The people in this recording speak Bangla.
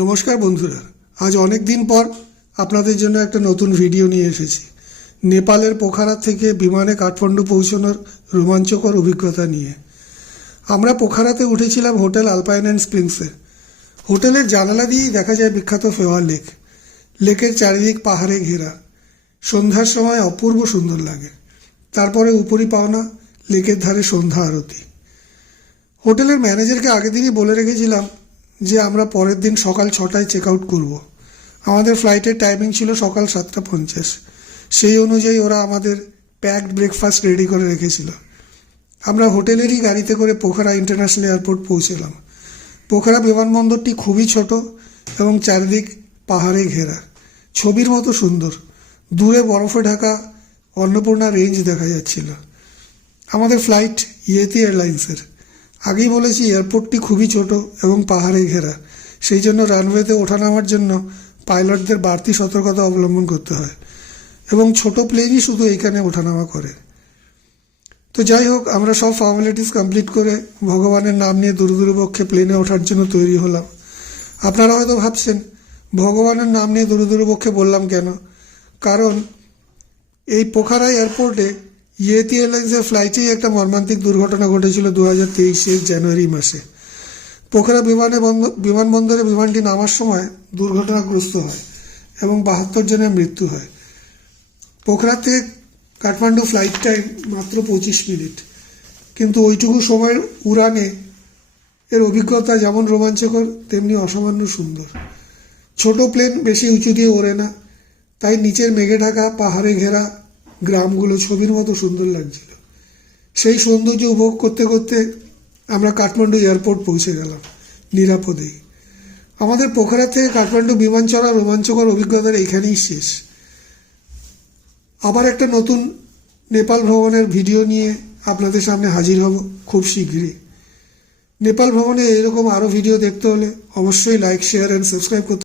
নমস্কার বন্ধুরা, আজ অনেক দিন পর আপনাদের জন্য একটা নতুন ভিডিও নিয়ে এসেছি। নেপালের পোখারা থেকে বিমানে কাঠমান্ডু পৌঁছানোর রোমাঞ্চকর অভিজ্ঞতা নিয়ে। আমরা পোখারাতে উঠেছিলাম হোটেল আলপাইন অ্যান্ড স্প্রিংসে। হোটেলের জানালা দিয়েই দেখা যায় বিখ্যাত ফেওয়া লেক। লেকের চারিদিক পাহাড়ে ঘেরা, সন্ধ্যার সময় অপূর্ব সুন্দর লাগে। তারপরে উপরি পাওনা লেকের ধারে সন্ধ্যা আরতি। হোটেলের ম্যানেজারকে আগের দিনই বলে রেখেছিলাম যে আমরা পরের দিন সকাল 6টায় চেক আউট করবো। আমাদের ফ্লাইটের টাইমিং ছিল সকাল 7:50। সেই অনুযায়ী ওরা আমাদের প্যাকড ব্রেকফাস্ট রেডি করে রেখেছিল। আমরা হোটেলেরই গাড়িতে করে পোখারা ইন্টারন্যাশনাল এয়ারপোর্ট পৌঁছলাম। পোখারা বিমানবন্দরটি খুবই ছোট এবং চারিদিক পাহাড়ে ঘেরা, ছবির মতো সুন্দর। দূরে বরফে ঢাকা অন্নপূর্ণা রেঞ্জ দেখা যাচ্ছিল। আমাদের ফ্লাইট ইয়েতি এয়ারলাইন্সের। আগেই বলেছি এয়ারপোর্টটি খুবই ছোট এবং পাহাড়ে ঘেরা, সেই জন্য রানওয়েতে ওঠানামার জন্য পাইলটদের বাড়তি সতর্কতা অবলম্বন করতে হয় এবং ছোট প্লেনই শুধু এইখানে ওঠানামা করে। তো যাই হোক, আমরা সব ফর্মালিটিস কমপ্লিট করে ভগবানের নাম নিয়ে দুরুদুরুপক্ষে প্লেনে ওঠার জন্য তৈরি হলাম। আপনারা হয়তো ভাবছেন ভগবানের নাম নিয়ে দুরুদুরুপক্ষে বললাম কেন? কারণ এই পোখারা এয়ারপোর্টে ইয়েতি এয়ারলাইন্সের ফ্লাইটেই একটা মর্মান্তিক দুর্ঘটনা ঘটেছিল 2023 জানুয়ারি মাসে। পোখারা বিমানবন্দরে বিমানটি নামার সময় দুর্ঘটনাগ্রস্ত হয় এবং 72 জনের মৃত্যু হয়। পোখরা থেকে কাঠমান্ডু ফ্লাইট টাইম মাত্র 25 মিনিট, কিন্তু ওইটুকু সময়ের উড়ানে এর অভিজ্ঞতা যেমন রোমাঞ্চকর তেমনি অসামান্য সুন্দর। ছোট প্লেন বেশি উঁচু দিয়ে ওড়ে না, তাই নিচের মেঘে ঢাকা পাহাড়ে ঘেরা গ্রামগুলো ছবির মতো সুন্দর লাগছিল। সেই সৌন্দর্য উপভোগ করতে করতে আমরা কাঠমান্ডু এয়ারপোর্ট পৌঁছে গেলাম নিরাপদেই। আমাদের পোখরা থেকে কাঠমান্ডু বিমান চড়ার রোমাঞ্চকর অভিজ্ঞতার এইখানেই শেষ। আবার একটা নতুন নেপাল ভ্রমণের ভিডিও নিয়ে আপনাদের সামনে হাজির হব খুব শীঘ্রই। নেপাল ভ্রমণে এরকম আরও ভিডিও দেখতে হলে অবশ্যই লাইক, শেয়ার অ্যান্ড সাবস্ক্রাইব করতে